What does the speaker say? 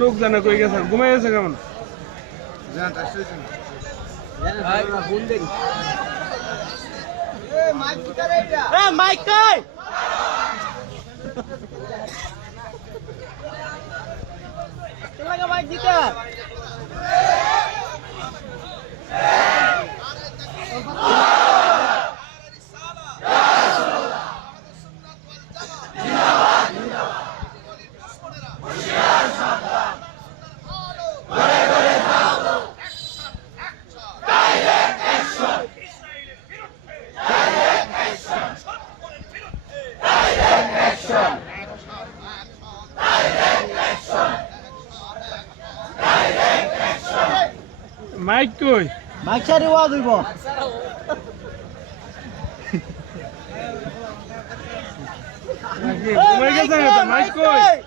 লোক জানে কই গেছে ঘুমাই গেছে কেমন মাইক কই মাইক সারি ওয়াজ হইব ঘুমাই গেছে মাইক কই